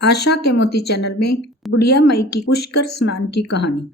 आशा के मोती चैनल में बुढ़िया माई की पुष्कर स्नान की कहानी।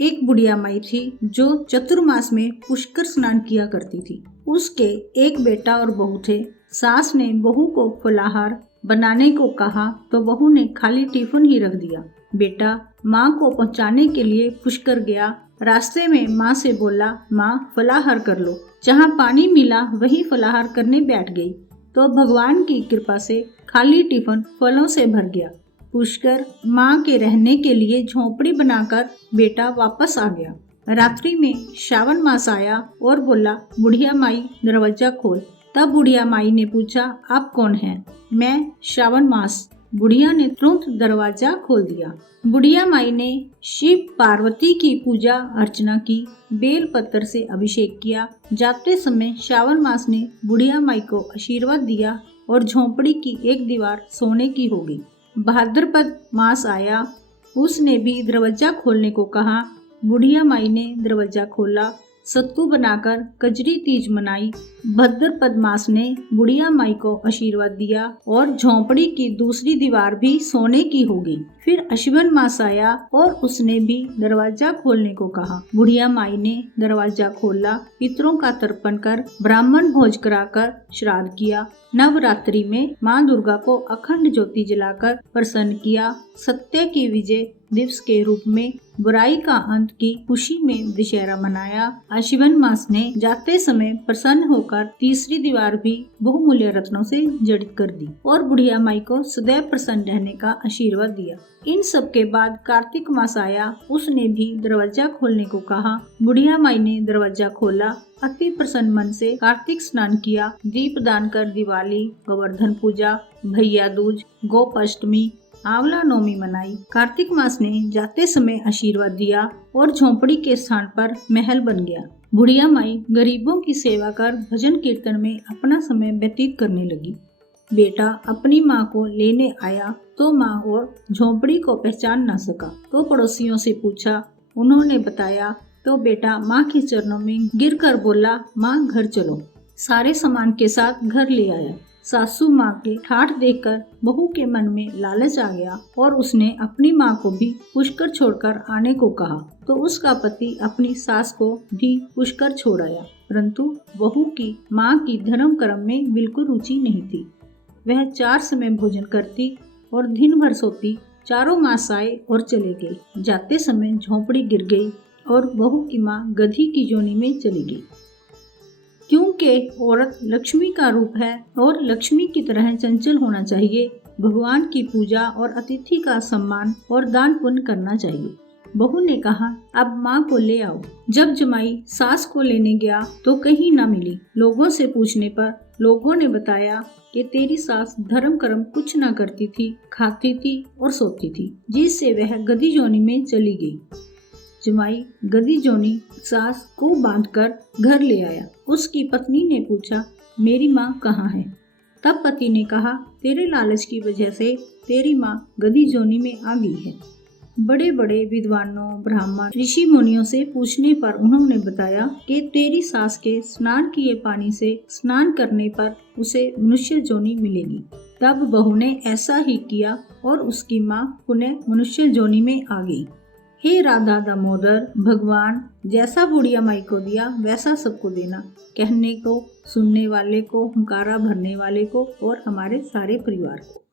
एक बुढ़िया माई थी जो चतुर्मास में पुष्कर स्नान किया करती थी। उसके एक बेटा और बहू थे। सास ने बहू को फलाहार बनाने को कहा तो बहू ने खाली टिफिन ही रख दिया। बेटा माँ को पहुँचाने के लिए पुष्कर गया। रास्ते में माँ से बोला, माँ फलाहार कर लो। जहाँ पानी मिला वही फलाहार करने बैठ गई तो भगवान की कृपा से खाली टिफिन फलों से भर गया। पुष्कर माँ के रहने के लिए झोपड़ी बनाकर बेटा वापस आ गया। रात्रि में श्रावण मास आया और बोला, बुढ़िया माई दरवाजा खोल। तब बुढ़िया माई ने पूछा, आप कौन हैं? मैं श्रावण मास। बुढ़िया ने तुरंत दरवाजा खोल दिया। बुढ़िया माई ने शिव पार्वती की पूजा अर्चना की, बेल पत्र से अभिषेक किया। जाते समय श्रावण मास ने बुढ़िया माई को आशीर्वाद दिया और झोंपड़ी की एक दीवार सोने की हो गई। भाद्रपद मास आया, उसने भी दरवाजा खोलने को कहा। बुढ़िया माई ने दरवाजा खोला, सत्तू बनाकर कजरी तीज मनाई। भाद्रपद मास ने बुढ़िया माई को आशीर्वाद दिया और झोंपड़ी की दूसरी दीवार भी सोने की हो गई। फिर अश्विन मास आया और उसने भी दरवाजा खोलने को कहा। बुढ़िया माई ने दरवाजा खोला, पितरों का तर्पण कर ब्राह्मण भोज कराकर श्राद्ध किया। नवरात्रि में माँ दुर्गा को अखंड ज्योति जलाकर प्रसन्न किया। सत्य की विजय दिवस के रूप में बुराई का अंत की खुशी में दशहरा मनाया। आश्विन मास ने जाते समय प्रसन्न होकर तीसरी दीवार भी बहुमूल्य रत्नों से जड़ित कर दी और बुढ़िया माई को सदैव प्रसन्न रहने का आशीर्वाद दिया। इन सब के बाद कार्तिक मास आया, उसने भी दरवाजा खोलने को कहा। बुढ़िया माई ने दरवाजा खोला, अति प्रसन्न मन से कार्तिक स्नान किया। दीप दान कर दिवाली, गोवर्धन पूजा, भैया दूज, गोपाष्टमी, आंवला नवमी मनाई। कार्तिक मास ने जाते समय आशीर्वाद दिया और झोंपड़ी के स्थान पर महल बन गया। बुढ़िया माई गरीबों की सेवा कर भजन कीर्तन में अपना समय व्यतीत करने लगी। बेटा अपनी माँ को लेने आया तो माँ और झोंपड़ी को पहचान न सका तो पड़ोसियों से पूछा। उन्होंने बताया तो बेटा माँ के चरणों में गिरकर बोला, माँ घर चलो। सारे सामान के साथ घर ले आया। सासू माँ के ठाठ देखकर बहू के मन में लालच आ गया और उसने अपनी माँ को भी पुष्कर छोड़कर आने को कहा तो उसका पति अपनी सास को भी पुष्कर छोड़ आया। परंतु बहू की माँ की धर्म कर्म में बिल्कुल रुचि नहीं थी। वह 4 समय भोजन करती और दिन भर सोती। चारों मास आए और चले गए। जाते समय झोंपड़ी गिर गई और बहू की माँ गधी की जोनी में चली गई। क्योंकि औरत लक्ष्मी का रूप है और लक्ष्मी की तरह चंचल होना चाहिए। भगवान की पूजा और अतिथि का सम्मान और दान पुण्य करना चाहिए। बहू ने कहा, अब माँ को ले आओ। जब जमाई सास को लेने गया तो कहीं न मिली। लोगों से पूछने पर लोगों ने बताया कि तेरी सास धर्म कर्म कुछ न करती थी, खाती थी और सोती थी, जिससे वह गधी जोनी में चली गई। जमाई गधी जोनी सास को बांधकर घर ले आया। उसकी पत्नी ने पूछा, मेरी माँ कहाँ है? तब पति ने कहा, तेरे लालच की वजह से तेरी माँ गधी जोनी में आ गई है। बड़े बड़े विद्वानों, ब्राह्मण, ऋषि मुनियों से पूछने पर उन्होंने बताया कि तेरी सास के स्नान किए पानी से स्नान करने पर उसे मनुष्य जोनी मिलेगी। तब बहू ने ऐसा ही किया और उसकी माँ पुनः मनुष्य जोनी में आ गई। हे राधा दामोदर, भगवान जैसा बुढ़िया माई को दिया वैसा सबको देना। कहने को, सुनने वाले को, हुंकारा भरने वाले को और हमारे सारे परिवार को।